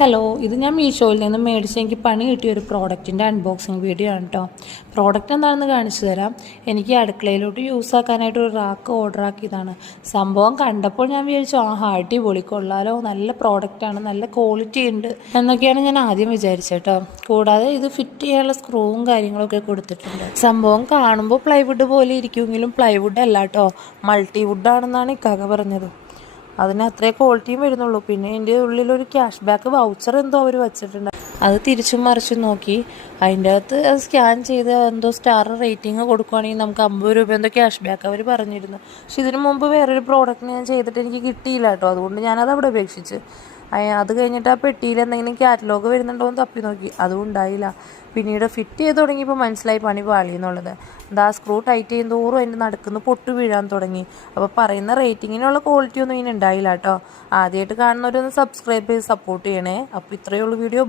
Hello, ഇത് ഞാൻ മീഷോയിൽ നിന്ന് മേടിച്ച് എനിക്ക് പണി കിട്ടിയ ഒരു പ്രോഡക്റ്റിൻ്റെ അൺബോക്സിങ് വീഡിയോ ആണ് കേട്ടോ. പ്രോഡക്റ്റ് എന്താണെന്ന് കാണിച്ചു തരാം. എനിക്ക് അടുക്കളയിലോട്ട് യൂസ് ആക്കാനായിട്ട് ഒരു റാക്ക് ഓർഡർ ആക്കിയതാണ്. സംഭവം കണ്ടപ്പോൾ ഞാൻ വിചാരിച്ചു അടിപൊളി കൊള്ളാലോ, നല്ല പ്രോഡക്റ്റാണ്, നല്ല ക്വാളിറ്റി ഉണ്ട് എന്നൊക്കെയാണ് ഞാൻ ആദ്യം വിചാരിച്ചത് കേട്ടോ. കൂടാതെ ഇത് ഫിറ്റ് ചെയ്യാനുള്ള സ്ക്രൂവും കാര്യങ്ങളൊക്കെ കൊടുത്തിട്ടുണ്ട്. സംഭവം കാണുമ്പോൾ പ്ലൈവുഡ് പോലെ ഇരിക്കുമെങ്കിലും പ്ലൈവുഡ് അല്ല കേട്ടോ, മൾട്ടിവുഡ് ആണെന്നാണ് ഇക്കാക്ക പറഞ്ഞത്. അതിന് അത്രേ ക്വാളിറ്റിയും വരുന്നുള്ളൂ. പിന്നെ എൻ്റെ ഉള്ളിലൊരു ക്യാഷ് ബാക്ക് വൗച്ചർ എന്തോ അവർ വെച്ചിട്ടുണ്ട്. അത് തിരിച്ചും മറിച്ചും നോക്കി അതിൻ്റെ അകത്ത് സ്കാൻ ചെയ്ത് എന്തോ സ്റ്റാർ റേറ്റിംഗ് കൊടുക്കുകയാണെങ്കിൽ നമുക്ക് 50 രൂപ എന്തോ ക്യാഷ് ബാക്ക് അവർ പറഞ്ഞിരുന്നു. പക്ഷെ ഇതിനു മുമ്പ് വേറൊരു പ്രോഡക്റ്റ് ഞാൻ ചെയ്തിട്ട് എനിക്ക് കിട്ടിയില്ല കേട്ടോ. അതുകൊണ്ട് ഞാനത് അവിടെ ഉപേക്ഷിച്ച്. അത് കഴിഞ്ഞിട്ട് ആ പെട്ടിയിൽ എന്തെങ്കിലും കാറ്റലോഗ് വരുന്നുണ്ടോ എന്ന് തപ്പി നോക്കി, അതും ഉണ്ടായില്ല. പിന്നീട് ഫിറ്റ് ചെയ്ത് തുടങ്ങിയപ്പോൾ മനസ്സിലായി പണി പാളി എന്നുള്ളത്. എന്താ സ്ക്രൂ ടൈറ്റ് ചെയ്യും തോറും അതിൻ്റെ നടുക്കുന്ന് പൊട്ട് വീഴാൻ തുടങ്ങി. അപ്പോൾ പറയുന്ന റേറ്റിങ്ങിനുള്ള ക്വാളിറ്റി ഒന്നും ഇങ്ങനെ ഉണ്ടായില്ല കേട്ടോ. ആദ്യമായിട്ട് കാണുന്നവരൊന്ന് സബ്സ്ക്രൈബ് ചെയ്ത് സപ്പോർട്ട് ചെയ്യണേ. അപ്പോൾ ഇത്രയേ ഉള്ളൂ വീഡിയോ.